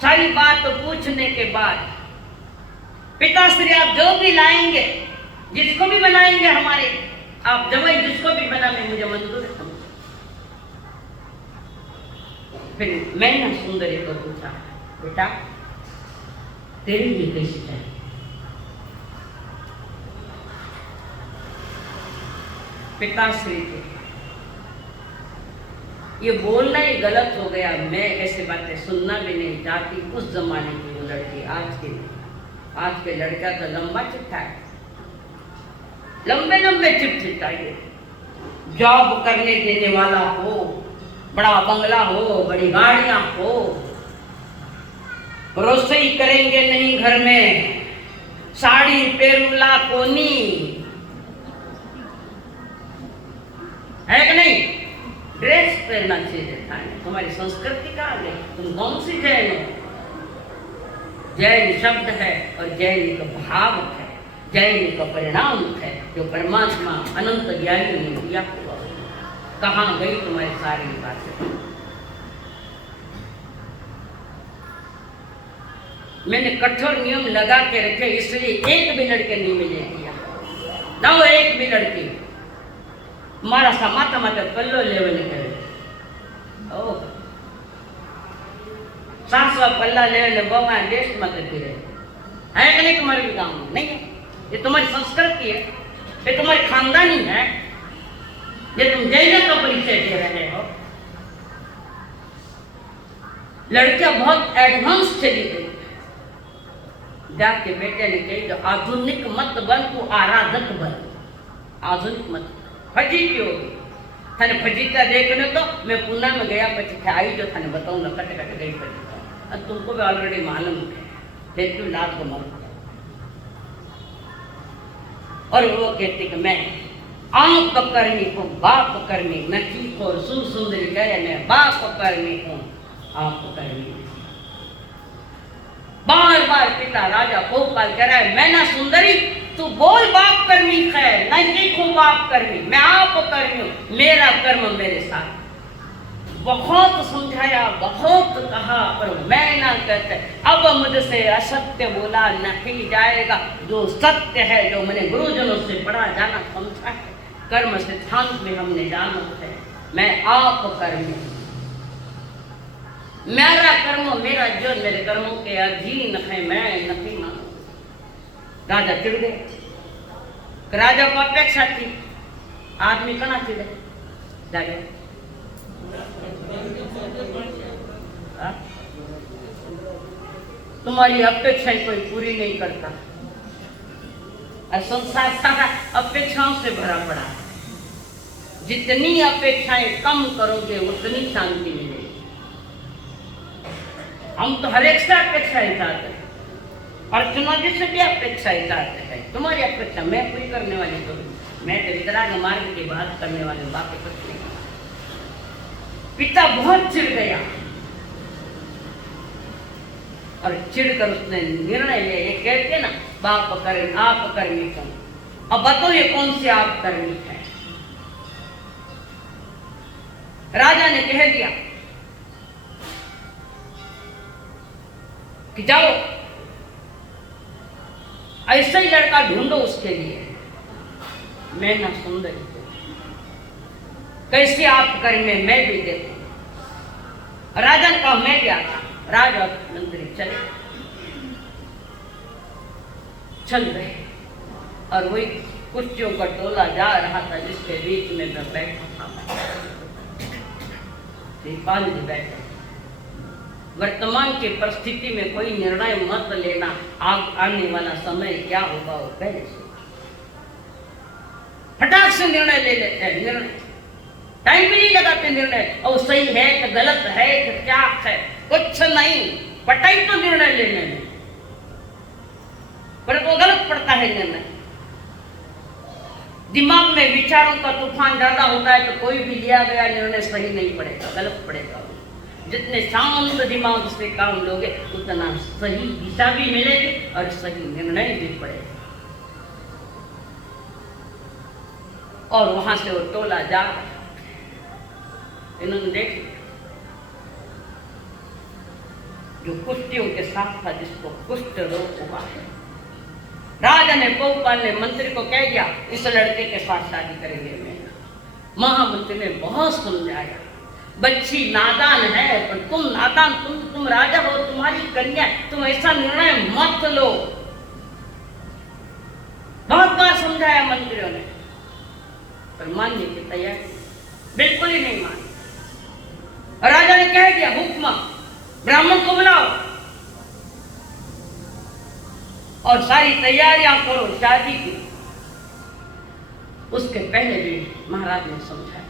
सारी बात पूछने के बाद पिताश्री आप जो भी लाएंगे, जिसको भी बनाएंगे हमारे, आप जवाई जिसको भी बनाने मुझे मंजूर है। फिर मैंने सुंदरी को पूछा, बेटा तेरे लिए कैसी चाहिए? पिताश्री के ये बोलना ही गलत हो गया, मैं ऐसे बातें सुनना भी नहीं चाहती। उस जमाने की वो लड़की, आज के लड़का तो लंबा चिट्ठा है, लंबे लंबे चिट्ठे चाहिए, जॉब करने देने वाला हो, बड़ा बंगला हो, बड़ी गाड़ियां हो, रसोई करेंगे नहीं घर में, साड़ी पेरूला कोनी, है कि नहीं? ड्रेस पहनना चाहिए। तुम्हारी संस्कृति कहाँ गई? तुम कौन सी जैन हो? जैन शब्द है और जैन का भाव है, जैन का परिणाम है जो परमात्मा अनंत ज्ञानी ने दिया हुआ। कहाँ गई तुम्हारी सारी बातें? मैंने कठोर नियम लगा के रखे, इसलिए एक भी लड़के नहीं मिले ना, वो एक भी लड़की मारा समाता माता कल्लो लेवल करे। ओ सासवा पल्ला लेवल बवा देश मत फिरे, है कि नहीं? तुम्हारे भी काम नहीं है, ये तुम्हारी संस्कृति है, ये तुम्हारी खानदानी है, ये तुम जैन का परिचय दे रहे हो। लड़कियां बहुत एडवांस चली गई। जाके बेटे ने कही जो आधुनिक मत बन, तू आराधक बन। आधुनिक मत फजी क्यों होगी? थाने फजीता देखने तो मैं पुणे में गया, पीछे आई जो थाने बताऊंगा, कट कट गई फजीता। अब तुमको भी ऑलरेडी मालूम है, देखती लात को मालूम। और वो कहती कि मैं आप कर्मी हूँ, बाप कर्मी, मैं ठीक और सुंदरी कहे मैं बाप कर्मी हूँ, आप कर्मी। बार बार पिता राजा भोपाल कह रहा है, मैं ना सुंदरी, तू बोल बाप कर्मी है, नहीं हूँ बाप कर्मी, मैं आप कर्मी हूँ, मेरा कर्म मेरे साथ। बहुत समझाया, बहुत कहा, पर मैं ना कहते। अब मुझसे असत्य बोला नहीं जाएगा, जो सत्य है, जो मैंने गुरुजनों से पढ़ा जाना समझा है, कर्म सिद्धांत में हमने जाना है, मैं आप कर्मी हूँ। मेरा कर्म मेरा जो मेरे कर्मों के अधीन है, मैं नहीं मानू। राजा चिढ़ गए। राजा को अपेक्षा थी, आदमी कना चिढ़े जागे। तुम्हारी अपेक्षाएं कोई पूरी नहीं करता, और संसार सारा अपेक्षाओं से भरा पड़ा। जितनी अपेक्षाएं कम करोगे उतनी शांति मिलेगी। हम तो हर एक से अपेक्षाएं चाहते हैं, अर्चना जी से भी अपेक्षाएं चाहते हैं। तुम्हारी अपेक्षा मैं पूरी करने वाली तो मैं तो वितराग मार्ग की बात करने वाली, बाकी कुछ नहीं। पिता बहुत चिढ़ गया और चिढ़कर उसने निर्णय लिया, ये कहते ना बाप कर्मी आप कर्मी कौन। अब बताओ ये कौन सी आप कर्मी है? राजा ने कह दिया कि जाओ ऐसा ही लड़का ढूंढो उसके लिए। मैं ना सुंदर कैसे आप कर्मी मैं भी देखूं। राजा ने कहा मैं भी आता। राजा मंत्री चल गए और वही कुर्सियों का टोला जा रहा था जिसके बीच में मैं बैठा था। दीपाल जी बैठे। वर्तमान की परिस्थिति में कोई निर्णय मत लेना, आने वाला समय क्या होगा वो पहले से फटाक से निर्णय ले लेते हैं। निर्णय टाइम भी नहीं लगाते निर्णय, और सही है कि गलत है कि क्या है, कुछ नहीं। पटाई तो निर्णय लेने में, पर वो गलत पड़ता है निर्णय। दिमाग में विचारों का तूफान ज्यादा होता है तो कोई भी लिया गया निर्णय सही नहीं पड़ेगा, गलत पड़ेगा। जितने शांत दिमाग से काम लोगे उतना सही दिशा भी मिलेगी और सही निर्णय भी पड़ेगा। और वहां से वो टोला जा, इन्होंने देख जो कुष्टियों के साथ था, जिसको कुष्ठ रोग हुआ है। राजा ने भोपाल ने मंत्री को कह दिया इस लड़के के साथ शादी करेंगे। मैं महामंत्री ने बहुत समझाया, बच्ची नादान है, पर तुम नादान, तुम राजा हो, तुम्हारी कन्या, तुम ऐसा निर्णय मत लो। बहुत बार समझाया मंत्रियों ने, पर मानने की तैयारी बिल्कुल ही नहीं मानी। राजा ने कह दिया हुक्म ब्राह्मण को बुलाओ और सारी तैयारियां करो शादी की। उसके पहले भी महाराज ने समझाया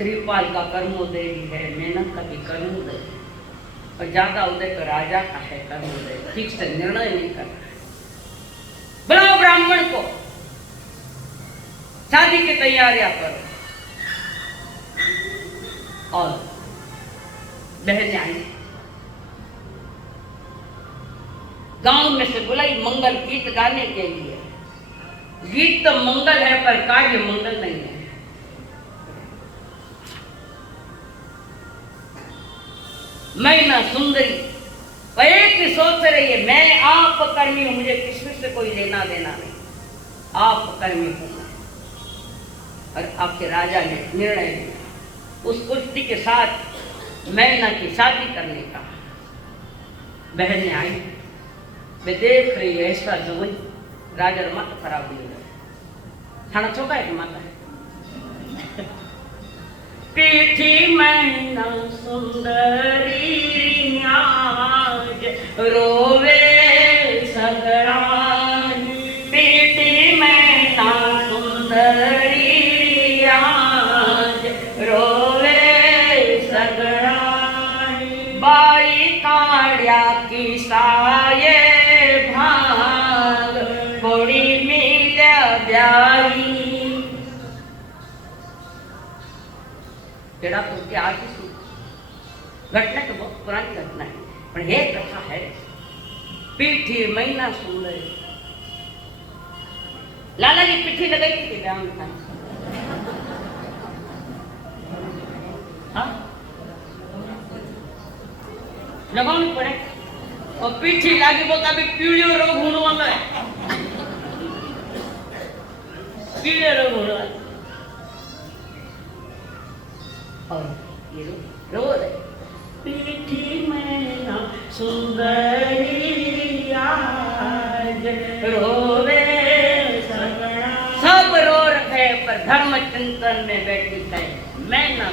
श्रीपाल का कर्मोदय भी है, मेनक का भी कर्मोदय, और ज्यादा उदय तो राजा का है कर्मोदय। ठीक से निर्णय नहीं करना। बुलाओ ब्राह्मण को, शादी की तैयारियां करो। और बहनें आई, गांव में से बुलाई मंगल गीत गाने के लिए। गीत तो मंगल है पर कार्य मंगल नहीं है। मैना सुंदरी एक ही सोच रही है, मैं आप कर्मी हूं, मुझे किसी से कोई लेना देना नहीं, आप कर्मी हूं। और आपके राजा ने निर्णय लिया उस कुश्ती के साथ मैना की शादी करने का। बहनें आई, वे देख रही है ऐसा जवन राजा माता खराब हुई है। थाना चौका है कि माता है पीठी मैना सुंदरी आज रोवे सगरानी, पीठी मैना सुंदरी आज रोवे सगरानी, बाई काड़िया की साये भाग बड़ी मिल्या ब्याई। तेरा तो क्या आज घटना तो बहुत पुरानी घटना है, पर यह कथा है पीठी मैना सुंदरी। लाला जी पीठी लगाई थी ब्याह में, हाँ लगानी पड़े। और पीठी लागी बोलता अभी पीड़ियों रोग होने वाला है, पीड़े रोग होने वाला। और ये रो रहे पीठी मैना सुंदरी आज रोवे सगड़ा। सब रो रहे पर धर्म चिंतन में बैठी है मैना।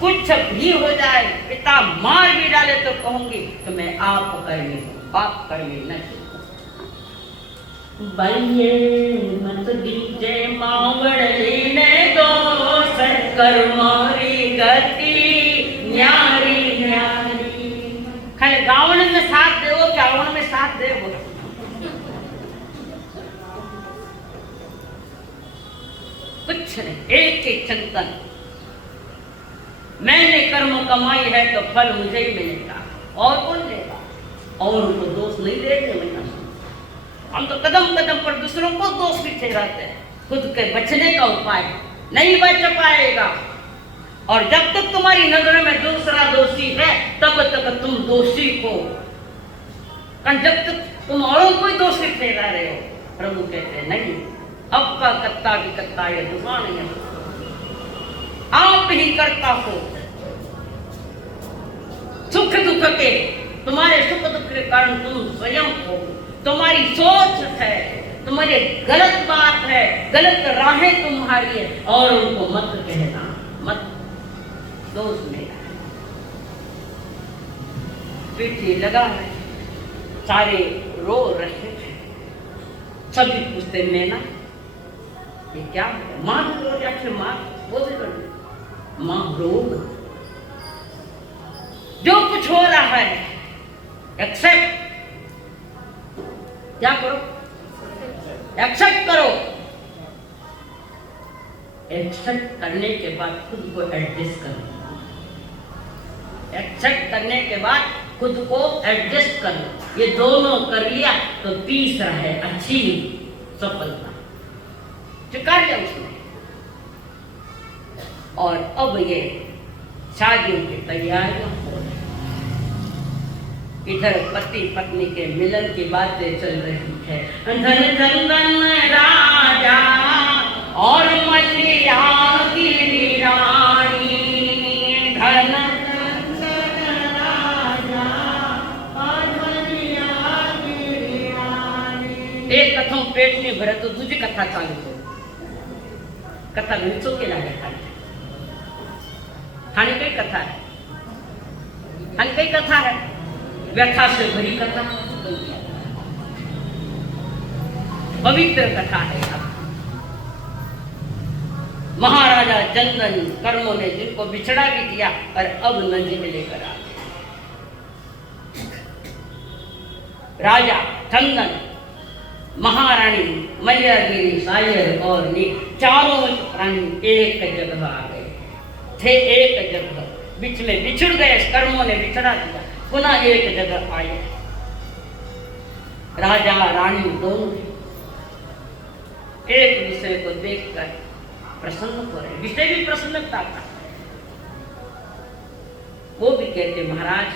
कुछ भी हो जाए, पिता मार भी डाले तो कहूंगी तो मैं आप कर्मी हूं, बाप कर्मी नहीं। बल्ले मत दीजे मावड़ी ने दोष कर मारी गति न्यारी न्यारी। खाली गावण में साथ देवो कि आवण में साथ देवो। कुछ नहीं, एक ही चिंतन, मैंने कर्म कमाई है तो फल मुझे ही मिलेगा, और कौन देगा। और उनको दोष नहीं देते। मैंने हम तो कदम कदम पर दूसरों को दोष भी ठहराते हैं, खुद के बचने का उपाय नहीं बच पाएगा। और जब तक तुम्हारी नजर में दूसरा दोषी है तब तक तुम दोषी हो। जब तक तुम औरों को दोषी ठहरा रहे हो, प्रभु कहते हैं नहीं, अब का कत्ता भी कत्ता ये दुआ नहीं है, आप ही करता हो। सुख दुख के, तुम्हारे सुख दुख के कारण तुम स्वयं हो। तुम्हारी सोच है, तुम्हारी गलत बात है, गलत राहें तुम्हारी है, और उनको मत कहना, मत दोष मेरा। पीठी लगा है, सारे रो रहे थे, सभी पूछते मैना ये क्या है? मां रो या फिर मां बोल रही, मां रोग। जो कुछ हो रहा है एक्सेप्ट, क्या करो? एक्सेप्ट करो। एक्सेप्ट करने के बाद खुद को एडजस्ट करो। एक्सेप्ट करने के बाद खुद को एडजस्ट करो। ये दोनों कर लिया तो तीसरा है अच्छी सफलता, स्वीकार लिया उसने। और अब ये शादियों की तैयारियां हो रही, इधर पति पत्नी के मिलन की बातें चल रही है। धन चंदन राजा और मलिया की रानी, धन चंदन राजा और मलिया की रानी। एक कथा पेट में भरे तो दूसरी कथा चालू हो, कथा घंचों के लागे खाने कई कथा है, खाने कई कथा है, व्यथा से भरी कथा, पवित्र कथा है। महाराजा चंदन कर्मों ने जिनको बिछड़ा भी दिया और अब नजीब लेकर आ गए। राजा चंदन, महारानी मल्यागिरी, सायर और नील, चारों प्राणी एक जगह आ गए थे। एक जगह बीच में बिछड़ गए, कर्मों ने बिछड़ा दिया, पुनः एक जगह आए। राजा रानी दोनों एक विषय को देखकर प्रसन्न हो रहे, विषय भी प्रसन्नता था। वो भी कहते महाराज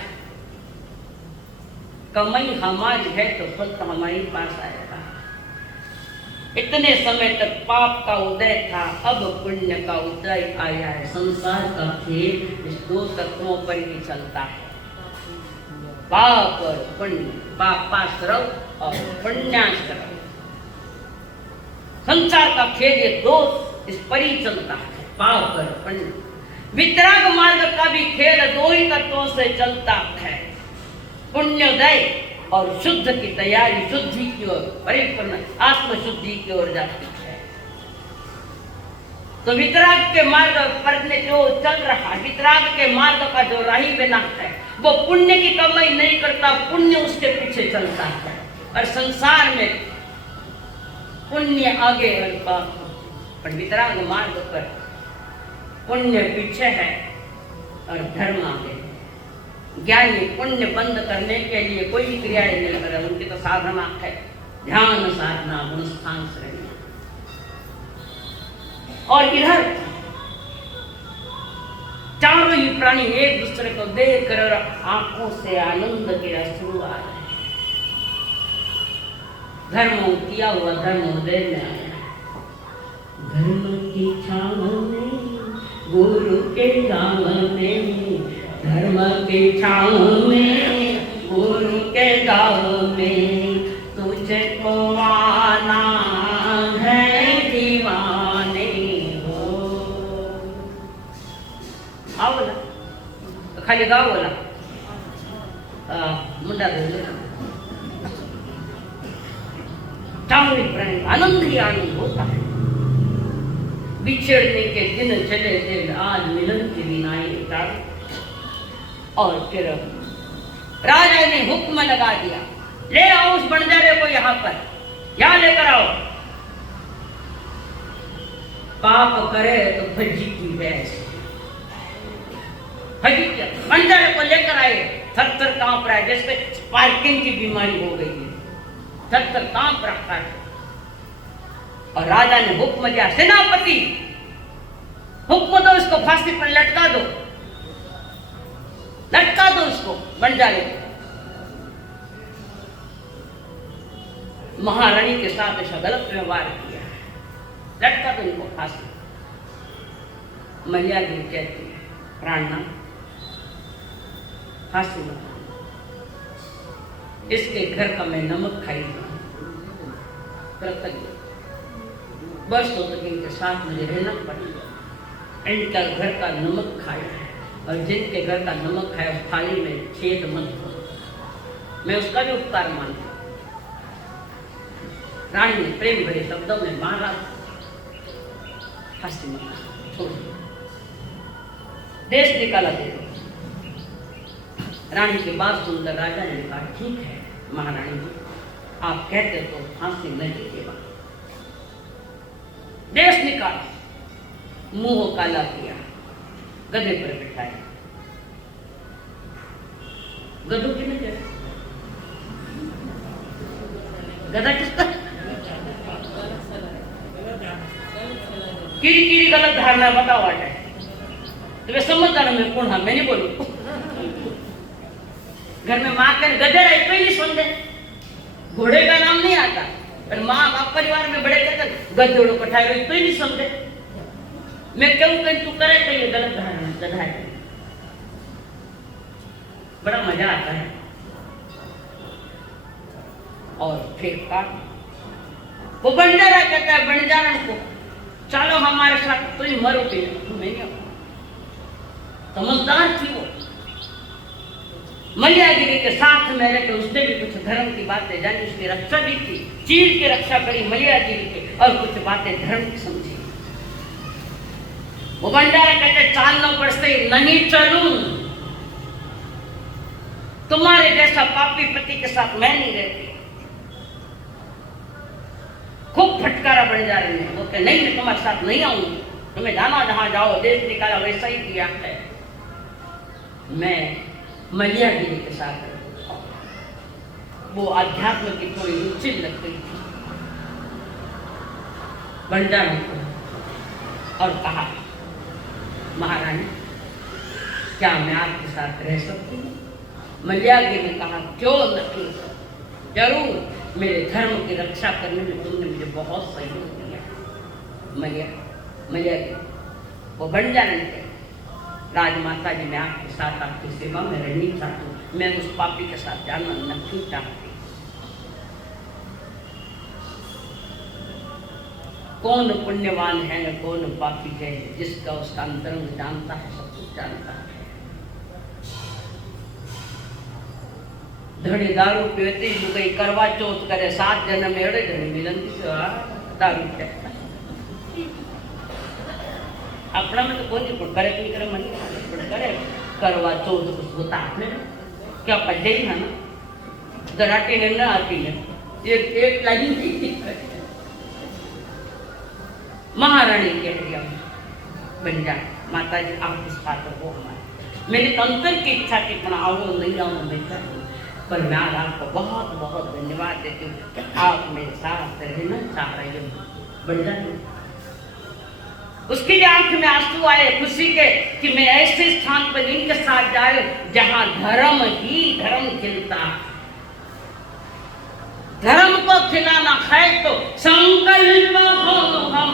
कमाई हमारी है तो फल तो हमारे पास आएगा। इतने समय तक पाप का उदय था, अब पुण्य का उदय आया है। संसार का खेल इस दो तत्वों पर ही चलता है, पाप और पुण्य, पापाश्रव और पुण्याश्रव। संसार का खेल ये दो इस पर ही चलता है, पाप और पुण्य। वितराग मार्ग का भी खेल दो ही तत्वों से चलता है, पुण्योदय और शुद्ध की तैयारी, शुद्धि की ओर, परिपूर्ण आत्मशुद्धि की ओर जाती है। तो वितराग के मार्ग पर जो चल रहा, वितराग के मार्ग का जो राही बना है, वो पुण्य की कमाई नहीं करता, पुण्य उसके पीछे चलता है। और संसार में पुण्य आगे बढ़ता, पर वितराग मार्ग पर पुण्य पीछे है और धर्म आगे है। ज्ञानी पुण्य बंद करने के लिए कोई क्रियाएं नहीं कर रहे, उनकी तो साधना है, ध्यान साधना, गुणस्थान श्रेणी। और इधर चारों ही प्राणी एक दूसरे को देख कर आंखों से आनंद के अश्रु आ रहे। धर्म किया हुआ धर्म उदय में आया। धर्म की छाव में, गुरु के गांव में, धर्म की छाव में, गुरु के गांव में, तुझे को आना है दीवाने हो। आओ बोला तो खाली गाओ बोला मुंडा दे आनंद ही आनंद होता है। बिछड़ने के दिन चले दिन, आज मिलन के दिन आए। और फिर राजा ने हुक्म लगा दिया, ले आओ उस बंजारे को यहाँ पर, यहाँ लेकर आओ। पाप करे तो भज्जी की भैंस, बंजारे को लेकर आए। थर थर कांप रहा है, जैसे स्पार्किंग की बीमारी हो गई है, थर थर कांप रखा है। और राजा ने हुक्म दिया, सेनापति हुक्म दो, इसको फांसी पर लटका दो, लटका दो इसको बंजारे को। महारानी के साथ ऐसा गलत व्यवहार किया, लटका दो इनको फांसी। मल्यागिरी कहती है, प्राणनाथ फांसी मत, इसके घर का मैं नमक खाई बरसों तक इनके साथ मुझे रहना पड़ा। इनका घर का नमक खाया, और जिनके घर का नमक खाया उस थाली में छेद मत हो, मैं उसका भी उपकार मानती हूँ। रानी ने प्रेम भरे शब्दों में मारा, फांसी मत छोड़, देश निकाला दे। रानी की बात सुनकर राजा ने कहा, ठीक है महारानी जी, आप कहते तो फांसी नहीं देगा। देश निकाला, मुंह काला किया, गधे पर बिठाया। गधों की नहीं है, गधा किसका? कीड़ी कीड़ी गलत धारणा बताओ आ जाए तो वे समझदार में कौन? हाँ मैं नहीं बोलू। घर में माँ के गधे रहे तो ही नहीं सुनते, घोड़े का नाम नहीं आता, पर माँ बाप परिवार में बड़े कहते गधोड़ो पठाए रहे तो ही नहीं सुनते। मैं क्यों कहीं तू करे तो ये गलत धारणा, गधा है। बड़ा मजा आता है। और फिर का वो बंजारा कहता है बंजारण को, चलो हमारे साथ, तो ही मरोगे, मैं नहीं। समझदार थी वो, मल्यागिरी के साथ में रहकर उसने भी कुछ धर्म की बातें जानी, उसकी रक्षा भी की, चीर की रक्षा करी मल्यागिरी के, और कुछ बातें धर्म की समझी। वो भंडारा कहते चालना पड़ते नहीं चलूं, तुम्हारे जैसा पापी पति के साथ मैं नहीं रहती। खूब फटकारा बन जा रही है। वो कहे नहीं, मैं तुम्हारे साथ नहीं आऊंगी, तुम्हें जाना जहां जाओ, देश निकाला वैसा ही किया है। मैं मलियागिरी के साथ रहूं। वो अध्यात्म की थोड़ी रुचि लग गई थी भंडारी को और कहा महारानी क्या मैं आपके साथ रह सकती हूँ? मलियागिरी ने कहा क्यों नहीं, जरूर, मेरे धर्म की रक्षा करने में तुमने मुझे बहुत सहयोग दिया। मलियागिरी वो भंडारी थे, राजमाता जी मैं आपके साथ आपकी सेवा में रहनी चाहती हूँ, मैं उस पापी के साथ जाना नहीं चाहती। कौन पुण्यवान है न कौन पापी है, जिसका उसका अंतरंग जानता है, सब कुछ जानता है। धड़ी दारू पीती गई, करवा चौथ करे, 7 जन्म एड़े धड़ी मिलती दारू पे अपना में तो कौन करे नहीं करे मन करे करवा चौथ कुछ होता है क्या पज्जे ही है ना, दराटे ने ना आती है एक लाइन थी। महारानी कह दिया बन जाए माता जी आप इस पात्र को हमारे, मेरे अंतर की इच्छा कि आओ नहीं आओ बेहतर, पर मैं आपको बहुत बहुत धन्यवाद देती हूँ कि आप मेरे साथ रहना चाह रहे हो। बन जाए उसकी आंख में आंसू आए खुशी के कि मैं ऐसे स्थान पर इनके साथ जाए जहां धर्म ही धर्म खिलता। धर्म को खिलाना है तो संकल्प हो हम